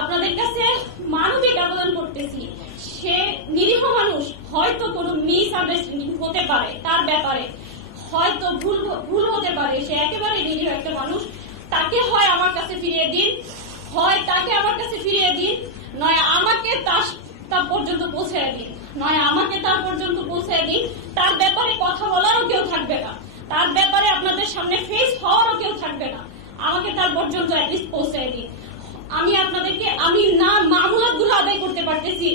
আপনাদের কাছে মানবিক আবেদন করতেছি, সে নিরীহ মানুষ, হয়তো কোনো মিস আন্ডারস্ট্যান্ডিং হতে পারে, তার ব্যাপারে হয়তো ভুল হতে পারে, সে একেবারে নিরীহ একটা মানুষ। তাকে হয় আমার কাছে ফিরিয়ে দিন, হয় তাকে আমার কাছে ফিরিয়ে দিন, নয় আমাকে তার পর্যন্ত পৌঁছায় দিন, নয় আমাকে তার পর্যন্ত পৌঁছায় দিন। তার ব্যাপারে কথা বলারও কেউ থাকবে না, তার ব্যাপারে আপনাদের সামনে ফেস হওয়ারও কেউ থাকবে না। আমাকে তার পর্যন্ত অ্যাটলিস্ট পৌঁছায় দিন। আমি আপনাদেরকে, আমি না মামুলাত গুলো আদায় করতে পারতেছি,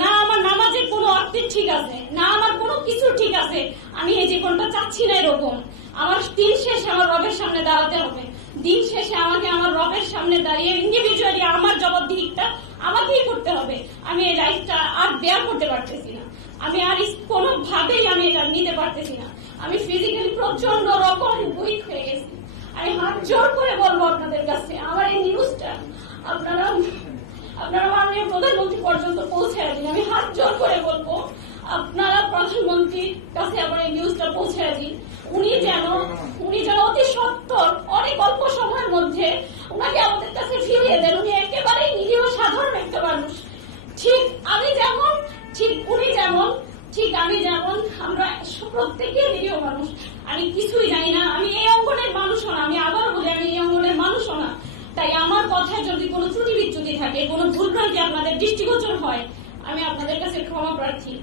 না আমার নামাজের কোনো অর্থ ঠিক আছে, না আমার কোনো কিছু ঠিক আছে। আমি এই জীবনটা চাচ্ছি না এরকম। আমার দিন শেষে আমার রবের সামনে দাঁড়াতে হবে। দিন শেষে আমাকে আমার রবের সামনে দাঁড়িয়ে ইন্ডিভিজুয়ালি আমার জবাবদিহিটা আমাকেই করতে হবে। আমি এই লাইফটা আর বেয়ার করতে পারতেছি না। আমি আর কোনোভাবেই আমি এটা নিতে পারতেছি না। আমি ফিজিক্যালি প্রচন্ড রকম উইক হয়ে গেছি। আমি হাত জোর করে বলবো আপনাদের কাছে, আমার এই নিউজটা আপনারা মাননীয় প্রধানমন্ত্রী পর্যন্ত পৌঁছে দিন। আমি হাত জোর করে বলবো, আপনারা প্রধানমন্ত্রীর কাছে আমার এই নিউজটা পৌঁছে দিন। উনি যেন অতি সত্বর অনেক অল্প সময়ের মধ্যে ওনাকে আমাদের কাছে ফিরিয়ে দেন। উনি একেবারেই নিরীহ সাধারণ একটা মানুষ, ঠিক আমি যেমন, ঠিক উনি যেমন, ঠিক আমি যেমন, আমরা প্রত্যেকে নিরীহ মানুষ। আমি কিছুই জানি না, আমি এই অঙ্গনের মানুষও না। আমি আবার বলি, আমি এই অঙ্গনের মানুষও না। তাই আমার কথায় যদি কোনো ত্রুটি বিচ্যুতি থাকে, কোনো ভুলভ্রান্তি আপনাদের দৃষ্টিগোচর হয়, আমি আপনাদের কাছে ক্ষমা প্রার্থী।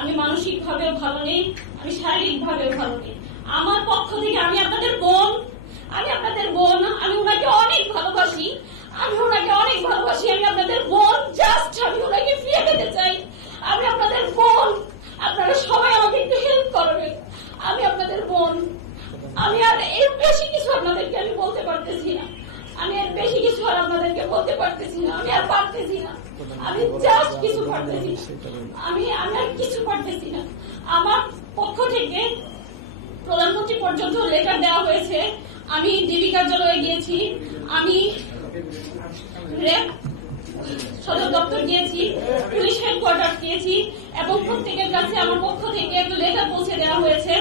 আমি মানসিক ভাবেও ভালো নেই, আমি শারীরিক ভাবেও ভালো নেই। আমার পক্ষ থেকে আমি আপনাদের বোন, আমি ওনাকে অনেক ভালোবাসি, আমি আপনাদের বোন। জাস্ট আমি ওনাকে ফিরে পেতে চাই। আমি আপনাদের বোন, আপনারা সবাই আমাকে একটু হেল্প করবেন। আমি আপনাদের বোন। আমি আর এর বেশি কিছু আপনাদেরকে আমি বলতে পারতেছি না। আমি আর পারতেছি না। আমি জাস্ট কিছু পারতেছি না। আমি আর কিছু পারতেছি না। আমার পক্ষ থেকে প্রধানমন্ত্রী পর্যন্ত লেটার দেওয়া হয়েছে। আমি ডিবি কার্যালয়ে গিয়েছি, আমি র্যাব সদর দপ্তর গিয়েছি, পুলিশ হেডকোয়ার্টার গিয়েছি, এবং প্রত্যেকের কাছে আমার পক্ষ থেকে একটা লেটার পৌঁছে দেওয়া হয়েছে।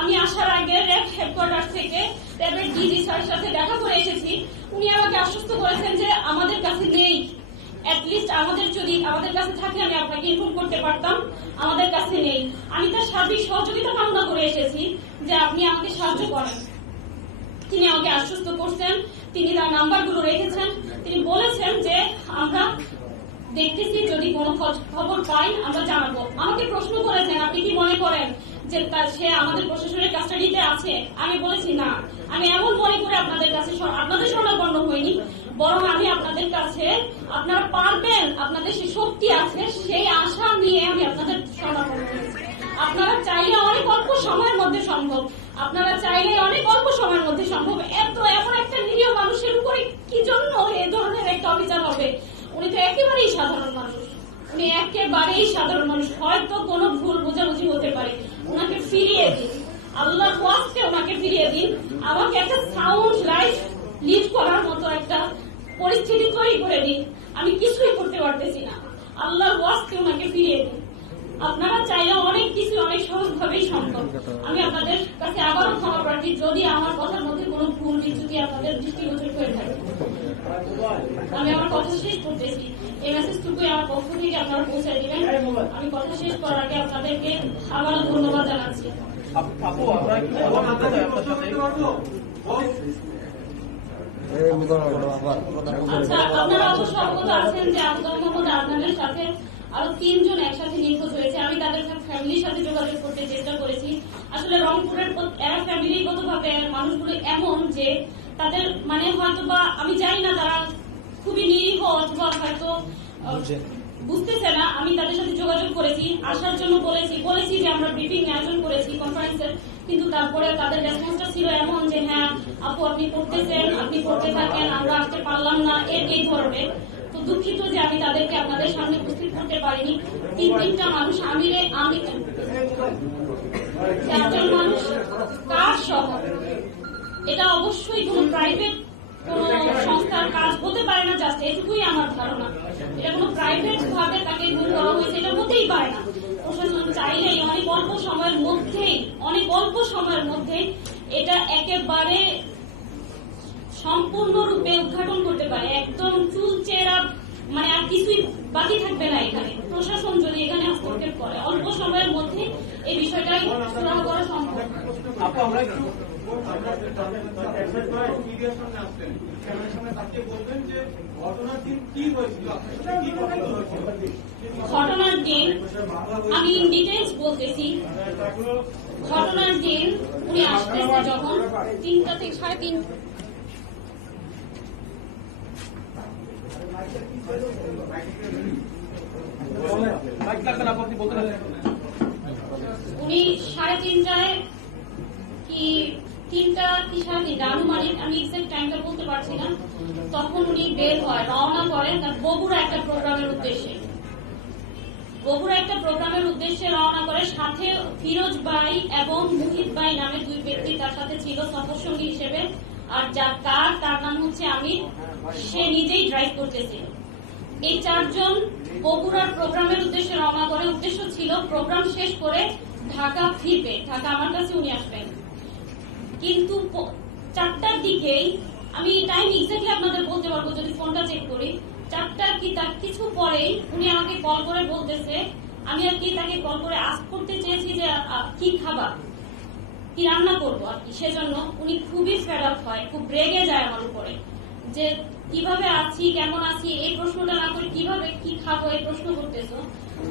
আমি আসার আগে র্যাব হেডকোয়ার্টার থেকে র্যাবের ডিজি স্যারের সাথে দেখা করে এসেছি। উনি আমাকে আশ্বস্ত করেছেন যে আমাদের কাছে নেই, অ্যাটলিস্ট আমাদের কাছে থাকে আমি আপনাকে ইনফর্ম করতে পারতাম, আমাদের কাছে নেই। আমি তার সার্বিক সহযোগিতা কামনা করে এসেছি যে আপনি আমাকে সাহায্য করেন। তিনি আমাকে আশ্বস্ত করছেন, তিনি তার নাম্বারগুলো রেখেছেন। তিনি বলেছেন যে আমরা দেখতেছি, যদি কোনো খবর পাই আমরা জানাবো। আমাকে প্রশ্ন করেছেন, আপনি কি মনে করেন যে সে আমাদের প্রশাসনের কাস্টাডিতে আছে? আমি বলেছি না, আমি এমন মনে করে আপনাদের কাছে আপনাদের শরণাপন্ন হইনি, বরং আমি আপনাদের কাছে, আপনারা পারবেন, আপনাদের সেই শক্তি আছে, সেই আশা নিয়ে আমি আপনাদের শরণাপন্ন হয়েছি। আপনারা চাইলে অনেক অল্প সময়ের মধ্যে সম্ভব, এমন একটা নিরীহ মানুষের উপরে কি জন্য এই ধরনের একটা অভিযান হবে? উনি তো একেবারেই সাধারণ মানুষ, হয়তো কোনো ভুল বোঝাবুঝি হতে পারে। ওনাকে ফিরিয়ে দিন, আল্লাহর ওয়াস্তে ওনাকে ফিরিয়ে দিন। আমাকে একটা সাউন্ড লাইফ লিড করার মতো একটা পরিস্থিতি তৈরি করে দিন। আমি কিছুই করতে পারতেছি না, আল্লাহর ওয়াস্তে ওনাকে ফিরিয়ে দিন। আপনারা চাইলে অনেক কিছু অনেক সহজভাবেই সম্ভব। আমি আপনাদের কাছে আবারও ক্ষমা প্রার্থী যদি আমার কথার মধ্যে কোনো ভুল বিচ্যুতি আপনাদের দৃষ্টিগোচর হয়ে থাকে। আমি আমার কথা শেষ করতেছি, এই মেসেজটুকুই আমার পক্ষ থেকে আপনারা পৌঁছে দিবেন। আমি কথা শেষ করার আগে আপনাদেরকে আবারও ধন্যবাদ জানাচ্ছি। আচ্ছা, আপনারা অবশ্য অবগত আছেন যে আবদুল মোহাম্মদ আদনানের সাথে আরো 3 জন একসাথে নিখোঁজ হয়েছে। আমি তাদের ফ্যামিলির সাথে যোগাযোগ করতে চেষ্টা করেছি। আসলে রংপুরের এরা ফ্যামিলিগত ভাবে মানুষগুলো এমন যে তাদের হয়তো বা আমি জানি না, তারা খুবই নিরীহ অথবা হয়তো বুঝতেছে না। আমি তাদের সাথে যোগাযোগ করেছি, আসার জন্য বলেছি যে আমরা ব্রিফিং আয়োজন করেছি কনফারেন্সের, কিন্তু তারপরে তাদের রেসপন্সটা ছিল এমন যে হ্যাঁ আপু আপনি করতেছেন, আপনি করতে থাকেন, আমরা আসতে পারলাম না, এই ধরনের। তো দুঃখিত যে আমি তাদেরকে আপনাদের সামনে উপস্থিত করতে পারিনি। 3টা মানুষ, আমি 4জন মানুষ কার সহ, এটা অবশ্যই কোন প্রাইভেট কোন সংস্থার কাজ হতে পারে না। জাস্ট এটুকুই আমার ধারণা, এটা কোন প্রাইভেট ভাবে তাকে গুম করা হয়েছে, এটা হতেই পারে না। প্রশাসন চাইলেই অনেক অল্প সময়ের মধ্যে এটা একেবারে সম্পূর্ণরূপে উদ্ঘাটন করতে পারে। একদম চুলচেরা বাকি থাকবে না এখানে। প্রশাসন যদি এখানে হস্তক্ষেপ করে অল্প সময়ের মধ্যে এই বিষয়টাই সুরাহা করা সম্ভব। ঘটনার দিন আমি ইন ডিটেলস বলতেছি। ঘটনার দিন উনি আসতেছে যখন 3টা থেকে 3:30। উনি 3:30টায় কি 3টা কি 3:30 আনুমানিক, আমি এক্সাক্ট টাইমটা বলতে পারছি না, তখন উনি বের হয়, রওনা করেন তার বগুড়া একটা প্রোগ্রামের উদ্দেশ্যে। বগুড়া একটা প্রোগ্রামের উদ্দেশ্যে রওনা করে, সাথে ফিরোজ ভাই এবং মুহিত ভাই নামে 2 ব্যক্তি তার সাথে ছিল সফরসঙ্গী হিসেবে। আর যার তার নাম হচ্ছে আমির, সে নিজেই ড্রাইভ করতেছিল। এই 4 জন বগুড়ার প্রোগ্রামের উদ্দেশ্যে রওনা করে। উদ্দেশ্য ছিল প্রোগ্রাম শেষ করে ঢাকা ফিরবে, ঢাকা আমার কাছে উনি আসবেন। কিন্তু 4টার দিকেই, আমি টাইম এক্স্যাক্টলি আপনাদের বলতে পারবো যদি ফোনটা চেক করি, 4টা কি তার কিছু পরেই উনি আমাকে কল করে বলতেছে, আমি আর কি তাকে কল করে আস্ক করতে চেয়েছি যে কি খাবার, কি রান্না করবো আর কি। সেজন্য উনি খুবই ফেড আপ হয়, খুব রেগে যায় আমার উপরে, যে কিভাবে আছি, কেমন আছি, এই প্রশ্নটা না করে কিভাবে কি খাবো এই প্রশ্ন করতেছো।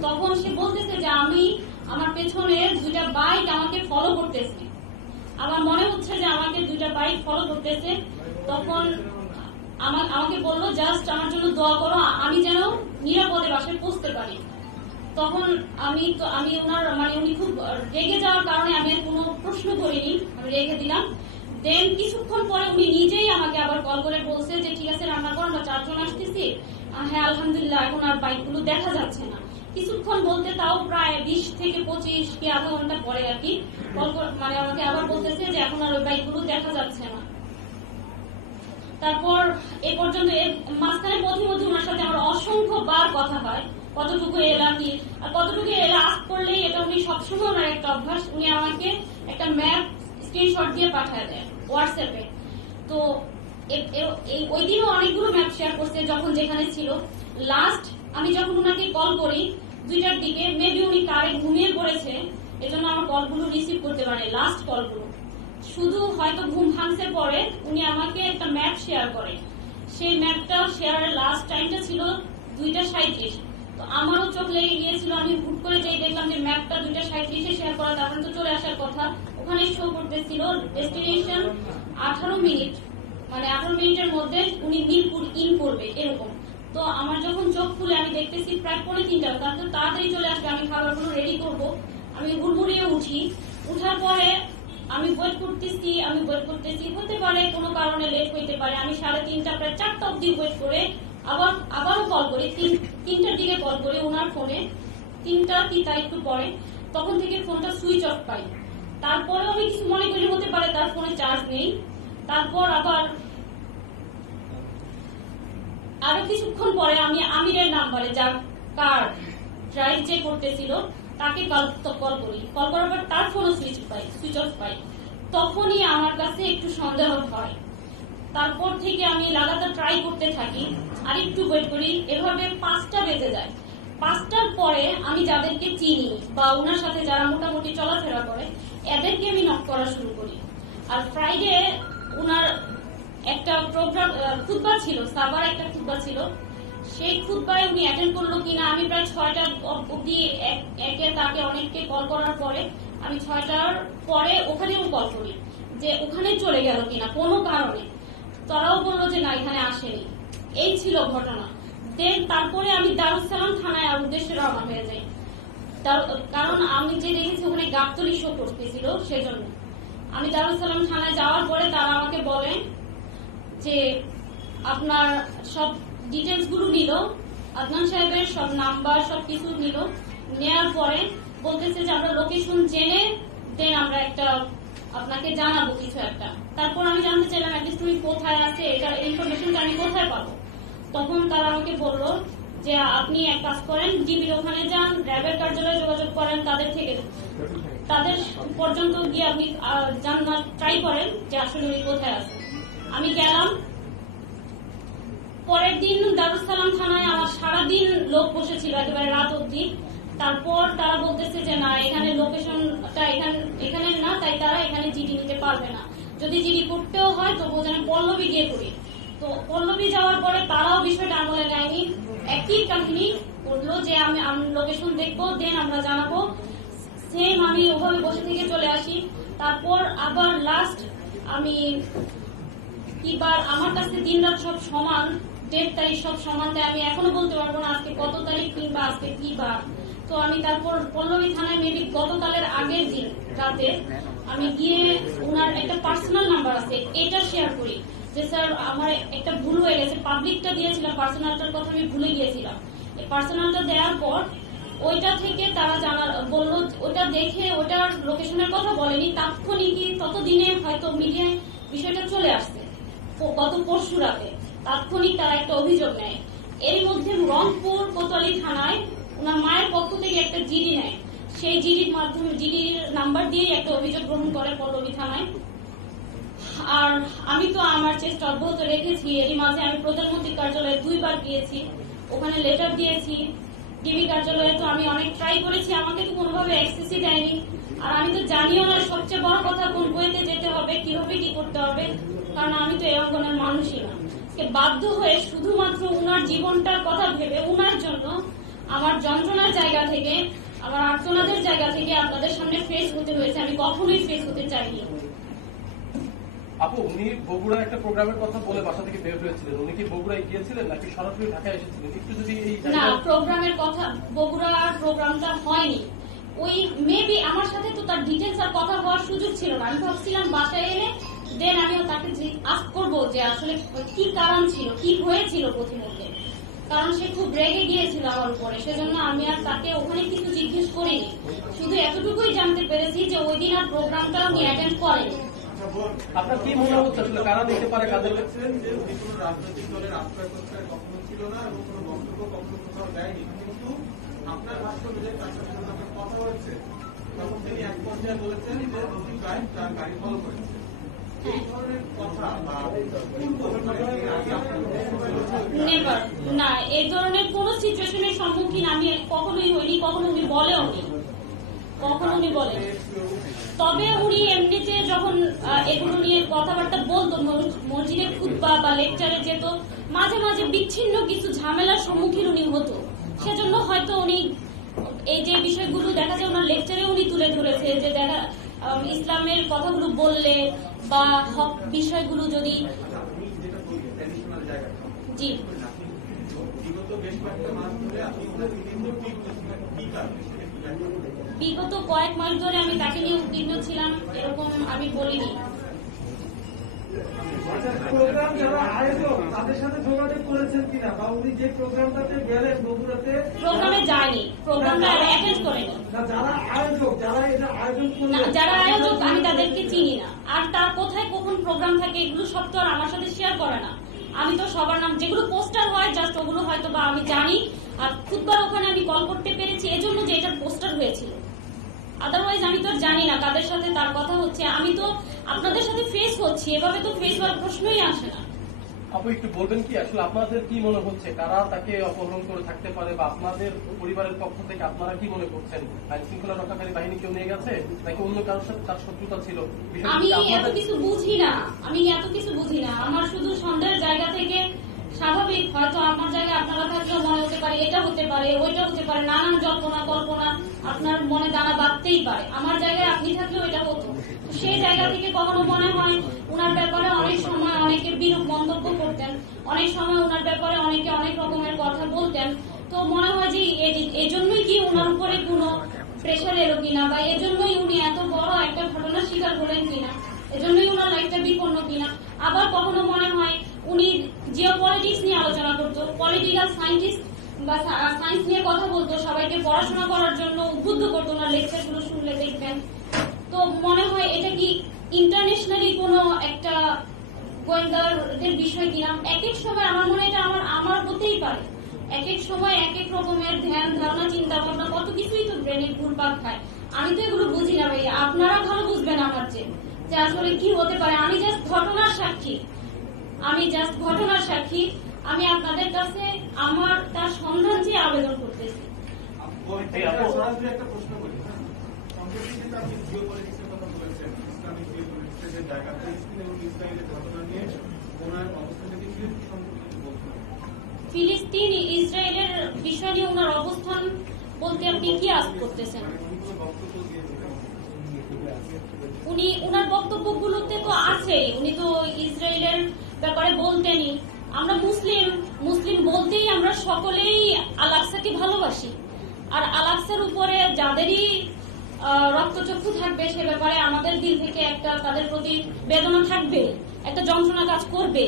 তখন সে বলতেছে যে আমার পেছনে 2টা বাইক আমাকে ফলো করতেছে, আমার মনে হচ্ছে যে আমাকে 2টা বাইক ফলো করতেছে। তখন আমাকে বললো জাস্ট আমার জন্য দোয়া করো, আমি যেন নিরাপদে বাসায় পৌঁছতে পারি। তখন আমি ওনার উনি খুব রেগে যাওয়ার কারণে আমি আর কোনো প্রশ্ন করিনি, আমি রেগে দিলাম। দেন কিছুক্ষণ পরে উনি নিজেই আমাকে আবার কল করে বলছে যে ঠিক আছে রান্না করো, আমরা 4 জন আসতেছি। হ্যাঁ আলহামদুলিল্লাহ, এখন আর বাইকগুলো দেখা যাচ্ছে না। কিছুক্ষণ বলতে তাও প্রায় 20 থেকে 25 কি আধা ঘন্টা পরে আর কি আমাকে আবার বলতেছে যে এখন আর ওই বাইকগুলো দেখা যাচ্ছে না। তারপর এ পর্যন্ত মাঝখানে মধ্যে ওনার সাথে আমার অসংখ্যবার কথা হয়, কতটুকু এলাম কি আর কতটুকু এলা আস্ক করলেই, এটা উনি সবসময় ওনার একটা অভ্যাস, উনি আমাকে একটা ম্যাপ স্ক্রিনশট দিয়ে পাঠায় দেয় হোয়াটসঅ্যাপে। তো ওই দিনও অনেকগুলো ম্যাপ শেয়ার করছে যখন যেখানে ছিল। লাস্ট আমি যখন ওনাকে কল করি 2টার দিকে, মেবি উনি কারে ঘুমিয়ে পড়েছে, এজন্য আমার কলগুলো রিসিভ করতে পারে, লাস্ট কলগুলো। শুধু হয়তো ঘুম ভাঙছে পরে উনি আমাকে একটা ম্যাপ শেয়ার করে, সেই ম্যাপটা শেয়ারের লাস্ট টাইমটা ছিল 2:37। তো আমারও চোখ লেগে গিয়েছিল, আমি হুট করে যেই দেখলাম যে ম্যাপটা 2:37-এ শেয়ার করা, তখন তো চলে আসার কথা। ওখানে শো করতেছিল ডেস্টিনেশন 18 মিনিট, 18 মিনিটের মধ্যে উনি মিরপুর ইন করবে এরকম। তো আমার যখন চোখ খুলে আমি দেখতেছি প্রায় 2:45, তার তো তাড়াতাড়ি চলে আসবে, আমি খাবারগুলো রেডি করব। আমি হুড়মুড়িয়ে উঠি, উঠার পরে আমি ওয়েট করতেছি, হতে পারে কোনো কারণে লেট হইতে পারে। আমি 3:30 প্রায় 4টা অব্দি ওয়েট করে আবারও কল করি, 3টার দিকে কল করি ওনার ফোনে, 3টা কি তাই একটু পরে, তখন থেকে ফোনটা সুইচ অফ পাই। তারপরেও আমি কিছু মনে করি হতে পারে তার ফোনে চার্জ নেই। তারপর আবার আরো কিছুক্ষণ পরে আমি আমিরের নাম্বারে, যার কার ড্রাইভ যে করতেছিল, তাকে কল করি, কল করার পর তার ফোনও সুইচ অফ পাই। তখনই আমার কাছে একটু সন্দেহ হয়। তারপর থেকে আমি লাগাতার ট্রাই করতে থাকি, আর একটু ওয়েট করি, এভাবে 5টা বেজে যায়। 5টার পরে আমি যাদেরকে চিনি বা ওনার সাথে যারা মোটামুটি চলাফেরা করে, এদেরকে আমি নক করা শুরু করি। আর ফ্রাইডে ওনার একটা প্রোগ্রাম খুতবা ছিল, সাবার একটা খুতবা ছিল, সেই খুতবায় উনি অ্যাটেন্ড করলো কিনা আমি প্রায় 6টা অব্দি তাকে অনেককে কল করার পরে আমি 6টার পরে ওখানেও কল করি যে ওখানে চলে গেল কিনা কোনো কারণে। তারাও বললো যে না, এখানে আসেনি। এই ছিল ঘটনা। দেন তারপরে আমি দারুস সালাম থানায় উদ্দেশ্যে রওনা হয়ে যাই, কারণ আমি যে দেখেছি ওখানে গাবতলী শো করতেছিল, সেজন্য। আমি দারুস সালাম থানায় যাওয়ার পরে তারা আমাকে বলে যে আপনার সব ডিটেলস গুলো নিল, আদনান সাহেবের সব নাম্বার সবকিছু নিল, নেওয়ার পরে বলতেছে যে আমরা লোকেশন জেনে দেন আমরা একটা আপনাকে জানাবো কিছু একটা। তারপর আমি জানতে চাইলাম অ্যাটলিস্ট তুমি কোথায় আছে, এটা ইনফরমেশনটা আমি কোথায় পাবো। তখন তারা আমাকে বললো যে আপনি এক কাজ করেন, ডিবির ওখানে যান, র্যাবের কার্যালয়ে যোগাযোগ করেন, তাদের পর্যন্ত গিয়ে আপনি জানার ট্রাই করেন যে আসলে উনি কোথায় আছে। আমি গেলাম। পরের দিন দারুস সালাম থানায় আমার সারাদিন লোক বসেছিল একেবারে রাত অব্দি। তারপর তারা বলতেছে যে না, এখানে লোকেশনটা এখানে না, তাই তারা এখানে জিডি নিতে পারবে না। যদি জিডি করতেও হয় তো বোঝানো পল্লবী গিয়ে করি। তো পল্লবী যাওয়ার পরে তারাও বিষয়টা আমলে নেয়নি, একই কাহিনী করলো যে আমি লোকেশন দেখবো, দেন আমরা জানাবো। সেম আমি ওভাবে বসে থেকে চলে আসি। তারপর আবার লাস্ট আমি আমার কাছে দিন রাত সব সমান, ডেট তারিখ সব সমান, তাই আমি এখনো বলতে পারবো না আজকে কত তারিখ কিংবা আজকে কি বার। তো আমি তারপর পল্লবী থানায় মেবি গতকালের আগের দিন রাতে আমি গিয়ে ওনার একটা পার্সোনাল নাম্বার আছে, এটা শেয়ার করি যে স্যার আমার একটা ভুল হয়ে গেছে, পাবলিকটা দিয়েছিলাম, পার্সোনালটার কথা আমি ভুলে গিয়েছিলাম। এই পার্সোনালটা দেওয়ার পর ওইটা থেকে তারা বললো, ওটা দেখে ওটার লোকেশনের কথা বলেনি, তাৎক্ষণিকই ততদিনে হয়তো মিডিয়ায় বিষয়টা চলে আসছে গত পরশু রাতে। তাৎক্ষণিক তারা একটা অভিযোগ নেয়। এর মধ্যে রংপুর কোতোয়ালি থানায় ওনার মায়ের পক্ষ থেকে একটা জিডি নেয়, সেই জিডির মাধ্যমে জিডির নাম্বার দিয়ে একটা অভিযোগ গ্রহণ করে পল্লবী থানায়। আর আমি তো আমার চেষ্টা অব্যাহত রেখেছি। এরই মাঝে আমি প্রধানমন্ত্রী কার্যালয়ে 2 বার গিয়েছি, ওখানে লেটার দিয়েছি। ডিবি কার্যালয়ে তো আমি অনেক ট্রাই করেছি, আমাকে তো কোনোভাবে অ্যাক্সেসই দেয়নি। আর আমি তো জানিও না সবচেয়ে বড় কথা কোন বইতে যেতে হবে, কিভাবে কি করতে হবে, কারণ আমি তো এই অঙ্গনের মানুষই না। বাধ্য হয়ে শুধুমাত্র উনার জীবনটার কথা ভেবে উনার জন্য আমার যন্ত্রণার জায়গা থেকে, আমার আর্তনাদের জায়গা থেকে আপনাদের সামনে ফেস হতে হয়েছে। আমি কখনোই ফেস হতে চাইনি। আপু, উনি বগুড়া একটা প্রোগ্রামের কথা বলে বাসা থেকে বের হয়েছিলেন, উনি কি বগুড়ায় গিয়েছিলেন নাকি সরাসরি ঢাকায় এসেছিলেন? একটু যদি না, প্রোগ্রামের কথা, বগুড়ার প্রোগ্রামটা হয়নি। ওই মেবি আমার সাথে তো তার ডিটেলস আর কথা হওয়ার সুযোগ ছিল না। আমি ভাবছিলাম বাসায় এনে দেন আমিও তাকে আস্ক করবো যে আসলে কি কারণ ছিল, কি হয়েছিল প্রতিমধ্যে, কারণ সে খুব রেগে গিয়েছিল আমার উপরে। সেজন্য আমি আর তাকে ওখানে কিছু জিজ্ঞেস করিনি, শুধু এতটুকুই জানতে পেরেছি যে ওই দিন আর প্রোগ্রামটা উনি অ্যাটেন্ড করেনি। আপনার কি মনে হচ্ছে আসলে কারা দিতে পারে কাদের? যে উনি কোনো রাজনৈতিক দলের আশ্রয় প্রশ্রয় কখনো ছিল না এবং কোনো বক্তব্য কখনো কোথাও দেয়নি, কিন্তু আপনার ভাষ্য অনুযায়ী তার সাথে যখন আপনার কথা হয়েছে তখন তিনি এক পর্যায়ে বলেছেন যে উনি প্রায় তার গাড়ি ফলো করেছে। এই ধরনের কথা বা নেভার, না, এই ধরনের কোন সিচুয়েশনের সম্মুখীন আমি কখনোই হইনি, কখনো উনি বলেও নি, কখনো উনি বলেন। তবে উনি এমনিতে যখন এগুলো নিয়ে কথাবার্তা বলতো, মসজিদে খুতবা বা লেকচারে যেত, মাঝে মাঝে বিচ্ছিন্ন কিছু ঝামেলার সম্মুখীন উনি হতো। সেজন্য হয়তো উনি এই যে বিষয়গুলো দেখা যায় ওনার লেকচারে উনি তুলে ধরেছে যে দেখা ইসলামের কথাগুলো বললে বা হক বিষয়গুলো যদি জি বিগত কয়েক মাস ধরে আমি তাকে নিয়ে উদ্বিগ্ন ছিলাম, এরকম আমি বলিনি। প্রোগ্রাম যারা আয়োজক তাদের সাথে যোগাযোগ করেছেন কিনা, বা উনি যে প্রোগ্রামটাতে গেলেন বগুড়াতে প্রোগ্রামে যায়নি, প্রোগ্রামটা অ্যাটেন্ড করেনি। যারা আয়োজক, যারা এটা আয়োজন করলেন, যারা আয়োজক আমি তাদেরকে চিনি না। আর তার কোথায় কখন প্রোগ্রাম থাকে এগুলো সব তো আর আমার সাথে শেয়ার করে না। আমি তো সবার নাম, যেগুলো পোস্টার হয় জাস্ট ওগুলো হয়তো বা আমি জানি। আর খুববার ওখানে আমি কল করতে পেরেছি এজন্য যে এটার পোস্টার হয়েছিল, আদারওয়াইজ আমি তো জানি না কাদের সাথে তার কথা হচ্ছে। আমি তো আপনাদের সাথে ফেস হচ্ছি, এভাবে তো ফেস হওয়ার প্রশ্নই আসে না। আপু, একটু বলবেন কি আসলে আপনাদের কি মনে হচ্ছে, কারা তাকে অপহরণ করে থাকতে পারে, বা আপনাদের পরিবারের পক্ষ থেকে আপনারা কি মনে করছেন? আইন শৃঙ্খলা রক্ষাকারী বাহিনী কেউ নিয়ে গেছে নাকি অন্য কারোর সাথে তার শত্রুতা ছিল? আমি এত কিছু বুঝি না, আমার শুধু সন্দেহের জায়গা থেকে স্বাভাবিক, হয়তো আমার জায়গায় আপনারা থাকলেও মনে হতে পারে এটা হতে পারে, ওইটা হতে পারে, নানান জল্পনা কল্পনা আপনার মনে দানা বাঁধতেই পারে। আমার জায়গায় আপনি থাকলেও এটা হতো। সেই জায়গা থেকে কখনো মনে হয় উনার ব্যাপারে অনেক সময় অনেকে বিরূপ মন্তব্য করতেন, অনেক সময় উনার ব্যাপারে অনেকে অনেক রকমের কথা বলতেন। তো মনে হয় যে এজন্যই কি উনার উপরে কোনো প্রেশার এলো কিনা, বা এজন্যই উনি এত বড় একটা ঘটনার শিকার হলেন কিনা, এজন্যই উনার লাইফটা বিপন্ন কিনা। আবার কখনো মনে হয় উনি জিওপলিটিক্স নিয়ে আলোচনা করতো, পলিটিক্যাল সায়েন্টিস্ট বা সায়েন্স নিয়ে কথা বলতো, সবাইকে পড়াশোনা করার জন্য উদ্বুদ্ধ করতো। ওনার লেকচারগুলো শুনলে দেখবেন। তো মনে হয় এটা কি ইন্টারন্যাশনালি কোনো একটা গোয়েন্দাদের বিষয় কিনা। এক এক সময় আমার মনে এটা আমার হতেই পারে, এক এক সময় এক এক রকমের ধ্যান ধারণা চিন্তা ভাবনা কত কিছুই তো ব্রেনে ঘুরপাক খায়। আমি তো এগুলো বুঝি না ভাইয়া, আপনারা ভালো বুঝবেন আমার যে আসলে কি হতে পারে। আমি জাস্ট ঘটনার সাক্ষী। আমি আপনাদের কাছে আমার তার সন্ধান চেয়ে আবেদন সরাসরি একটা প্রশ্ন করি। সম্প্রতি কিন্তু আপনি জিওপলিটিক্সের কথা বলেছেন, ইসলামিক জিওপলিটিক্সের যে জায়গা, ফিলিস্তিন এবং ইসরায়েলের ঘটনা নিয়ে ওনার অবস্থানটাকে কি সম্পর্কে বলছেন? ফিলিস্তিন ইসরায়েলের বিষয় নিয়ে ওনার অবস্থান বলতে আপনি কি আজ করতেছেন? উনি কোনো বক্তব্য দিয়েছেন? উনি ওনার বক্তব্যগুলোতে তো আছেই, উনি তো ইসরায়েলের ব্যাপারে বলতেনই। আমরা মুসলিম বলতেই আমরা সকলেই আল-আকসাকে ভালোবাসি, আর আল-আকসার উপরে যাদেরই রক্তচক্ষু থাকবে সে ব্যাপারে আমাদের দিল থেকে একটা তাদের প্রতি বেদনা থাকবে, একটা যন্ত্রণা কাজ করবে।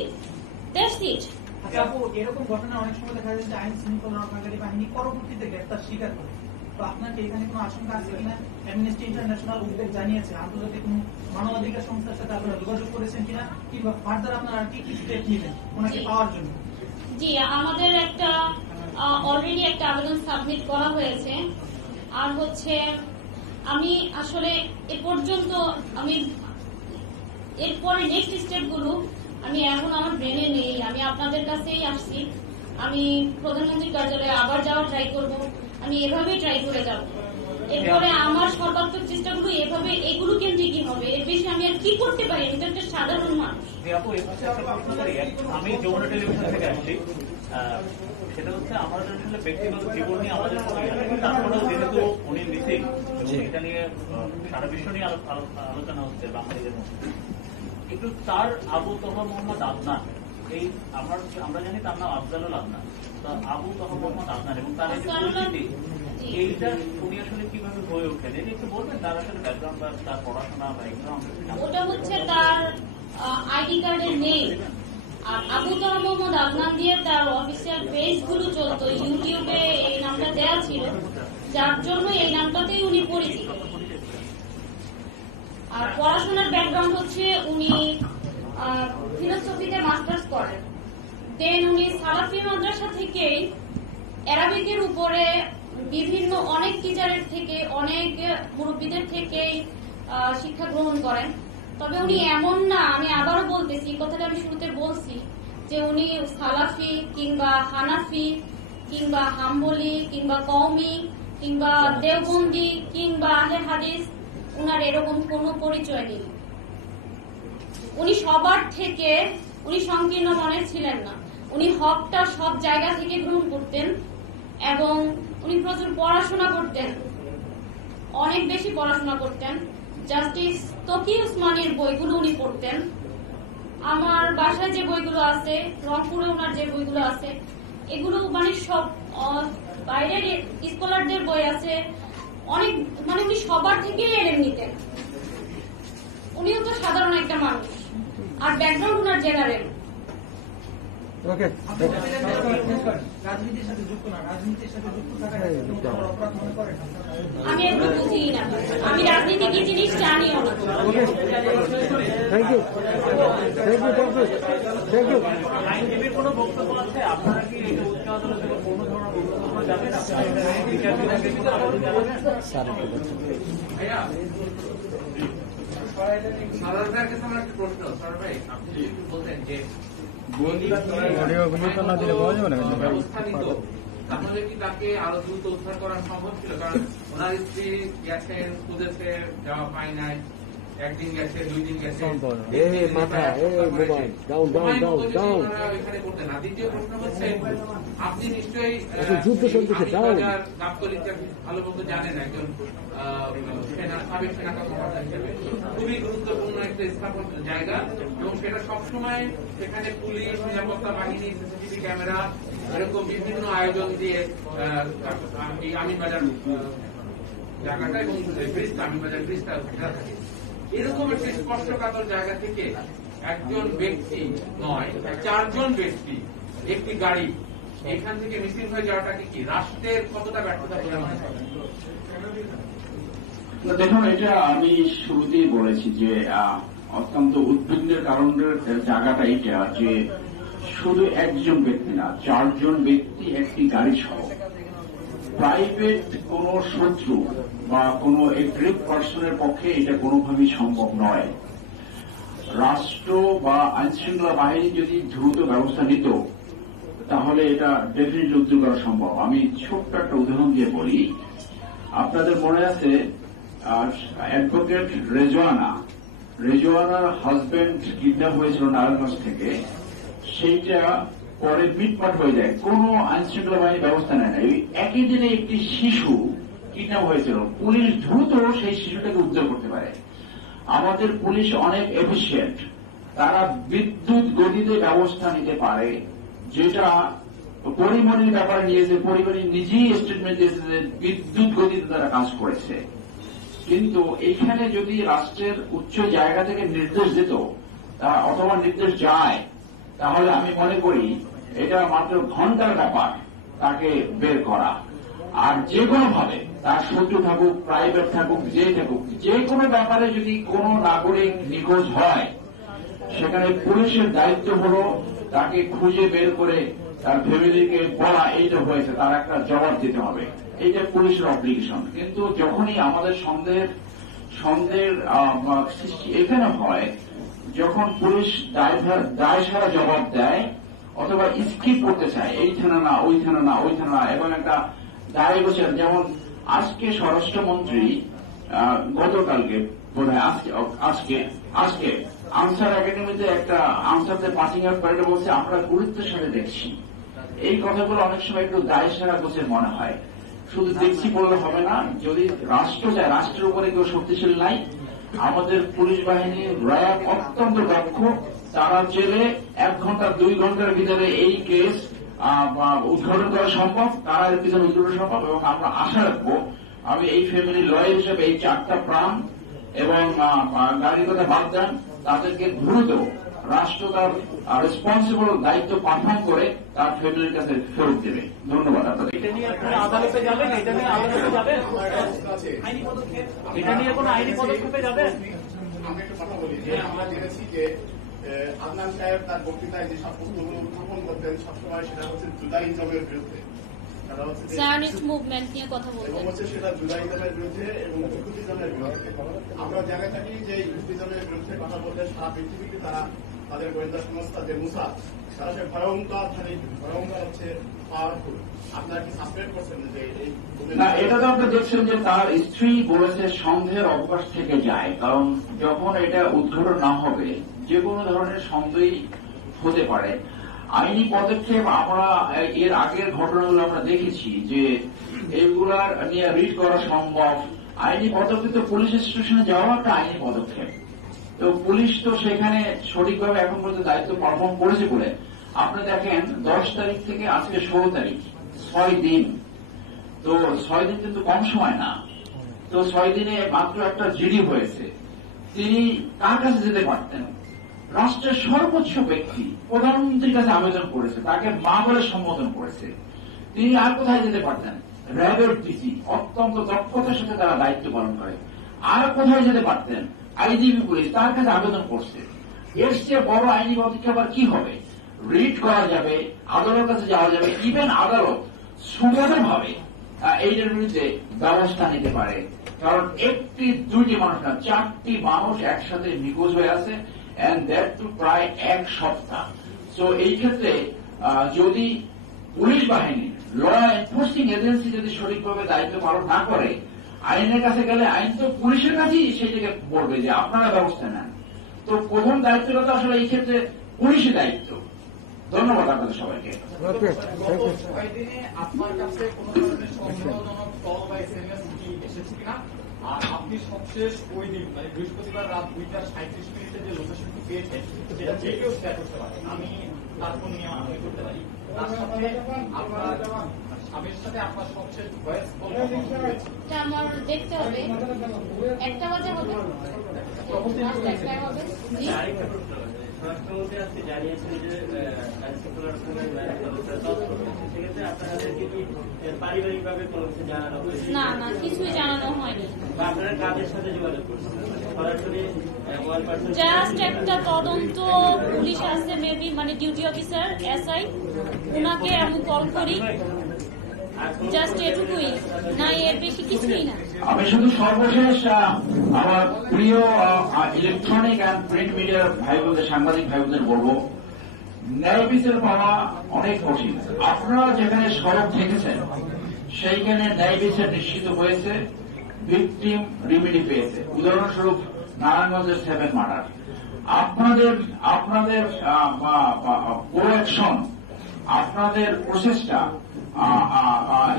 That's it. আচ্ছা আপু, এরকম ঘটনা অনেক সময় দেখা যায় যে আইন শৃঙ্খলা রক্ষাকারী বাহিনী পরবর্তীতে গ্রেপ্তার স্বীকার করে। তো আপনার কি এখানে কোনো আশঙ্কা আছে কিনা? অ্যামনেস্টি ইন্টারন্যাশনাল উদ্বেগ জানিয়েছে, আন্তর্জাতিক কোনো মানবাধিকার সংস্থার সাথে আপনারা যোগাযোগ করেছেন কিনা, কিংবা ফার্দার আপনারা আর কি কি স্টেপ নেবেন ওনাকে পাওয়ার জন্য? জি, আমাদের একটা অলরেডি একটা আবেদন সাবমিট করা হয়েছে। আর হচ্ছে আমি আসলে এ পর্যন্ত এরপরে নেক্সট স্টেপগুলো আমি এখন আমার ব্রেনে নেই। আমি আপনাদের কাছেই আসছি, আমি প্রধানমন্ত্রীর কার্যালয়ে আবার যাওয়ার ট্রাই করব, আমি এভাবেই ট্রাই করে যাব। এরপরে আমার সর্বাত্মক চেষ্টাগুলো এভাবে এগুলো কেন্দ্রিকই হবে, এর বেশি আমি আর কি করতে পারি? আমি তো একটা সাধারণ মানুষ। আমি যমুনা টেলিভিশন থেকে আসছি। সেটা হচ্ছে আমাদের আসলে ব্যক্তিগত জীবন নিয়ে আমাদের তারপরেও যেহেতু উনি মিসিং এবং এটা নিয়ে সারা বিশ্ব নিয়ে আলোচনা হচ্ছে বাঙালিদের মধ্যে, একটু তার আবু তহা মোহাম্মদ আদনান, এই আমরা জানি তার নাম আফজালুল আদনান, আবু তহা মোহাম্মদ আদনান এবং তার যে পরিচিতি, এইটা উনি আসলে কিভাবে হয়ে ওঠেন এটা একটু বলবেন? তার আসলে ব্যাকগ্রাউন্ড বা তার পড়াশোনা বা এগুলো ওটা হচ্ছে তার আইডি কার্ডের নেই। আর আবু তহা মোহাম্মদ আদনান দিয়ে তার অফিসিয়াল পেজ গুলো চলতো, ইউটিউবে এই নামটা দেওয়া ছিল, যার জন্য এই নামটাতেই উনি পরিচিত। আর পড়াশোনার ব্যাকগ্রাউন্ড হচ্ছে উনি ফিলোসফিতে মাস্টার্স করেন, দেন উনি সালাফি মাদ্রাসা থেকে অ্যারাবিকের উপরে বিভিন্ন অনেক টিচারের থেকে অনেক মুরব্বীদের থেকে শিক্ষা গ্রহণ করেন। তবে উনি এমন না, আমি আবারও বলতেছি, কথাটা আমি শুরুতে বলছি যে উনি সালাফি কিংবা হানাফি কিংবা হাম্বলি কিংবা কওমি কিংবা দেওবন্দি কিংবা আহলে হাদিস, উনার এরকম কোনো পরিচয় নেই। উনি সবার থেকে উনি সংকীর্ণ মনের ছিলেন না, উনি হকটা সব জায়গা থেকে গ্রহণ করতেন এবং উনি প্রচুর পড়াশোনা করতেন, অনেক বেশি পড়াশোনা করতেন। জাস্টিস তকি উসমানীর বইগুলো উনি পড়তেন। আমার বাসায় যে বইগুলো আছে, রংপুরে ওনার যে বইগুলো আছে, এগুলো মানে সব বাইরের স্কলারদের বই আছে, অনেক মানে উনি সবার থেকে এলেন নিতেন। উনিও তো সাধারণ একটা মানুষ, আর ব্যাকগ্রাউন্ড ওনার জেনারেল। রাজনীতির সাথে যুক্ত না, রাজনীতির সাথে যুক্ত থাকা অপরাধ মনে করেন? আমি একটু বুঝি না, আমি রাজনীতি কি জিনিস জানিও না। আইনজীবীর কোনো বক্তব্য আছে? আপনারা কি এই উচ্চ আদালতে কোনো ধরনের বক্তব্য যাবেন? বিচার বিভাগের কিছু আবেদন জানাবেন? সাধারণ ভাইয়ের কাছে আমার একটা প্রশ্ন। সাধারণ ভাই, আপনি যদি একটু বলতেন যে ব্যবস্থা নিত, তাহলে কি তাকে আরো দ্রুত উদ্ধার করা সম্ভব ছিল? কারণ ওনার স্ত্রী গেছেন, খুঁজেছে, যাওয়া পায় নাই, একদিন গেছে, 2 দিন গেছে, এখানে করতেন না। দ্বিতীয় প্রশ্ন হচ্ছে, আপনি নিশ্চয়ই দাপ্তরিকটা ভালো মতো জানেন, একজন সাবেক সেনা কর্মকর্তা হিসেবে খুবই গুরুত্বপূর্ণ একটা স্থাপন জায়গা, এবং সেটা সবসময় সেখানে পুলিশ, নিরাপত্তা বাহিনী, সিসিটিভি ক্যামেরা, এরকম বিভিন্ন আয়োজন দিয়ে এই আমিনবাজার জায়গাটা এবং ব্রিজটা, আমিনবাজার ব্রিজটা ঘেরা থাকে। এরকম একটা স্পর্শকাতর জায়গা থেকে একজন ব্যক্তি নয়, 4 জন ব্যক্তি একটি গাড়ি এখান থেকে মিসিং হয়ে যাওয়াটাকে কি রাষ্ট্রের কতটা ব্যর্থতা বলে মনে করেন? দেখুন, এটা আমি শুরুতেই বলেছি যে অত্যন্ত উদ্বিগ্নের কারণের জায়গাটা এটা যে শুধু একজন ব্যক্তি না, 4 জন ব্যক্তি একটি গাড়ি সহ। প্রাইভেট কোন শত্রু বা কোন এগ্রিভ পার্সনের পক্ষে এটা কোনোভাবেই সম্ভব নয়। রাষ্ট্র বা আইনশৃঙ্খলা বাহিনী যদি দ্রুত ব্যবস্থা নিত তাহলে এটা ডেফিনেটলি উদ্ধার করা সম্ভব। আমি ছোট্ট একটা উদাহরণ দিয়ে বলি, আপনাদের মনে আছে অ্যাডভোকেট রেজওয়ানার হাজবেন্ড কিডন্যাপ হয়েছিল নারায়ণগঞ্জ থেকে, সেইটা পরে মিটমাট হয়ে যায়, কোন আইন শৃঙ্খলা বাহিনী ব্যবস্থা নেয় না। একই দিনে একটি শিশু কিডন্যাপ হয়েছিল, পুলিশ দ্রুত সেই শিশুটাকে উদ্ধার করতে পারে। আমাদের পুলিশ অনেক এফিসিয়েন্ট, তারা বিদ্যুৎ গতিতে ব্যবস্থা নিতে পারে, যেটা পরিমণির ব্যাপারে নিয়েছে, পরিমণি নিজেই স্টেটমেন্ট দিয়েছে যে বিদ্যুৎ গতিতে তারা কাজ করেছে। কিন্তু এখানে যদি রাষ্ট্রের উচ্চ জায়গা থেকে নির্দেশ দিত অথবা নির্দেশ যায়, তাহলে আমি মনে করি এটা মাত্র ঘন্টার ব্যাপার তাকে বের করা। আর যে কোনো ভাবে তার শত্রু থাকুক, প্রাইভেট থাকুক, যে কোনো ব্যাপারে যদি কোনো নাগরিক নিখোঁজ হয়, সেখানে পুলিশের দায়িত্ব হলো তাকে খুঁজে বের করে তার ফ্যামিলিকে বলা এইটা হয়েছে, তার একটা জবাব দিতে হবে, এইটা পুলিশের অব্লিগেশন। কিন্তু যখনই আমাদের সন্দেহের সৃষ্টি এখানে হয়, যখন পুলিশ দায় সারা জবাব দেয় অথবা স্কিপ করতে চায়, এই থানা না ওই থানা না ওই থানা, এবং একটা দায় গোছের, যেমন আজকে স্বরাষ্ট্রমন্ত্রী গতকালকে বোধহয় আজকে আনসার একাডেমিতে একটা আনসারদের পাসিং আউট প্যারেডে বলছে আমরা গুরুত্বের সাথে দেখছি। এই কথাগুলো অনেক সময় একটু দায় সারা গোছের মনে হয়। শুধু দেখছি বললে হবে না, যদি রাষ্ট্র চায়, রাষ্ট্রের উপরে কেউ শক্তিশালী নাই। আমাদের পুলিশ বাহিনী র্যাব অত্যন্ত দক্ষ, তারা জেলে 1 ঘন্টা 2 ঘন্টার ভিতরে এই কেস উদ্ঘাটন করা সম্ভব, তারা এর পিছনে উদ্ঘাটন সম্ভব। এবং আমরা আশা রাখবো, আমি এই ফ্যামিলির লয়ার হিসেবে এই 4টা প্রাণ এবং গাড়ির কথা বাদ দেন, তাদেরকে দ্রুত রাষ্ট্র তার রেসপন্সিবল দায়িত্ব পালন করে তার ফ্যামিলির কাছে ফেরত দেবে। ধন্যবাদ আপনাদের। এটা নিয়ে আপনারা আদালতে যাবেন? এটা নিয়ে আদালতে যাবেন? এটা নিয়ে কোনো আইনি পদক্ষেপে যাবেন? আমি একটু কথা বলি যে আমরা জেনেছি যে আদনান সাহেব তার বক্তৃতায় যে সব প্রশ্নগুলো উত্থাপন করতেন সবসময় সেটা হচ্ছে জুদাইজমের বিরুদ্ধে, জায়নিস্ট মুভমেন্ট নিয়ে কথা এবং বলতেন। হচ্ছে সেটা জুদাইজমের বিরুদ্ধে এবং ইহুদিজমের বিরুদ্ধে। আমরা জেনে থাকি যে ইহুদিজমের বিরুদ্ধে কথা বলতে সারা পৃথিবীতে তারা তাদের গোয়েন্দা সংস্থা যে মুসাদ, তারা সে ভয়ঙ্কর হচ্ছে পাওয়ারফুল। আপনারা কি সাসপেক্ট করছেন যে এই না? এটা তো আপনি দেখছেন যে তার স্ত্রী বলেছে সন্দেহের অবকাশ থেকে যায়, কারণ যখন এটা উদ্ঘাটন না হবে যে কোনো ধরনের সন্দেহ হতে পারে। আইনি পদক্ষেপ আমরা এর আগের ঘটনাগুলো আমরা দেখেছি যে এগুলার নিয়ে রিড করা সম্ভব। আইনি পদক্ষেপ তো পুলিশ স্টেশনে যাওয়া একটা আইনি পদক্ষেপ, তো পুলিশ তো সেখানে সঠিকভাবে এখন পর্যন্ত দায়িত্ব পালন করেছে বলে আপনি দেখেন 10 তারিখ থেকে আজকে 16 তারিখ, 6 দিন। তো 6 দিন কিন্তু কম সময় না। তো 6 দিনে মাত্র একটা জিডি হয়েছে। তিনি কার কাছে যেতে পারতেন? রাষ্ট্রের সর্বোচ্চ ব্যক্তি প্রধানমন্ত্রীর কাছে আবেদন করেছে, তাকে মা বলে সম্বোধন করেছে। তিনি আর কোথায় যেতে পারতেন? র্যাবের ডিসি অত্যন্ত দক্ষতার সাথে তারা দায়িত্ব পালন করে। আর কোথায় যেতে পারতেন? আইজিপি পুলিশ তার কাছে আবেদন করছে। এর চেয়ে বড় আইনি পদক্ষেপ আবার কি হবে? রিড করা যাবে, আদালতের কাছে যাওয়া যাবে, ইভেন আদালত সুগমভাবে এইটার বিরুদ্ধে ব্যবস্থা নিতে পারে। কারণ একটি 2টি মানুষ না, 4টি মানুষ একসাথে নিখোঁজ হয়ে আছে, and that to প্রায় 1 সপ্তাহ। তো এই ক্ষেত্রে যদি পুলিশ বাহিনী, ল এনফোর্সিং এজেন্সি যদি সঠিকভাবে দায়িত্ব পালন না করে, আইনের কাছে গেলে আইন তো পুলিশের কাছেই সেটাকে বলবে যে আপনারা ব্যবস্থা নেন। তো প্রথম দায়িত্বটা তো আসলে এই ক্ষেত্রে পুলিশের দায়িত্ব। ধন্যবাদ আপনাদের সবাইকে। গত 6 দিনে আপনার কাছে কোন ধরনের সন্দেহজনক কল বা এসএমএস কি এসেছে কিনা? আর আপনি সবশেষ ওই দিন মানে বৃহস্পতিবার রাত 2:37 যে লোকেশনটি পেয়েছেন সেটা যে কেউ শেয়ার করতে পারে, আমি তার কোন নিয়ম আমি করতে পারি। তার সাথে আপনার স্বামীর সাথে আপনার সবশেষ ভয়েস কল হয়েছে আমার দেখতে হবে, 1টা বাজে হবে, 1টায় হবে। জি, রাষ্ট্রপতি আজকে জানিয়েছেন যে আইনশৃঙ্খলার সেক্ষেত্রে আপনাদেরকে কি পারিবারিকভাবে কোনো কিছু জানানো হয়েছে? না না, কিছুই জানানো হয়নি। বা আপনারা কাদের সাথে যোগাযোগ করছেন? সরাসরি জাস্ট একটা তদন্ত পুলিশ আছে, মেবি মানে ডিউটি অফিসার এসআই, ওনাকে আমি কল করি, জাস্ট এটুকুই, না এর বেশি কিছুই না। আমি শুধু সর্বশেষ আমার প্রিয় ইলেকট্রনিক অ্যান্ড প্রিন্ট মিডিয়ার ভাই বোনদের, সাংবাদিক ভাই বোনদের বলবো, ন্যায় বিচার পাওয়া অনেক কঠিন। আপনারা যেখানে সড়ক দেখেছেন সেইখানে ন্যায় বিচার নিশ্চিত হয়েছে, ভিকটিম রিমিডি পেয়েছে। উদাহরণস্বরূপ নারায়ণগঞ্জের 7 মার্ডার। আপনাদের প্রোঅ্যাকশন, আপনাদের প্রচেষ্টা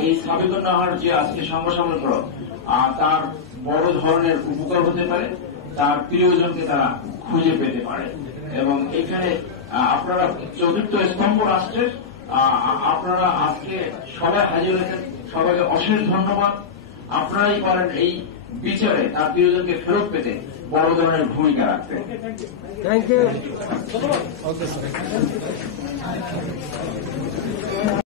এই সাবিকুন্নাহার যে আজকে সংঘসামল তার বড় ধরনের উপকার হতে পারে, তার প্রিয়জনকে তারা খুঁজে পেতে পারে। এবং এখানে আপনারা চতুর্থ স্তম্ভ রাষ্ট্রের আপনারা আজকে সবাই হাজির হয়েছেন, সবাইকে অশেষ ধন্যবাদ। আপনারাই পারেন এই বিচারে তার প্রিয়জনকে ফেরত পেতে বড় ধরনের ভূমিকা রাখতে। Thank you.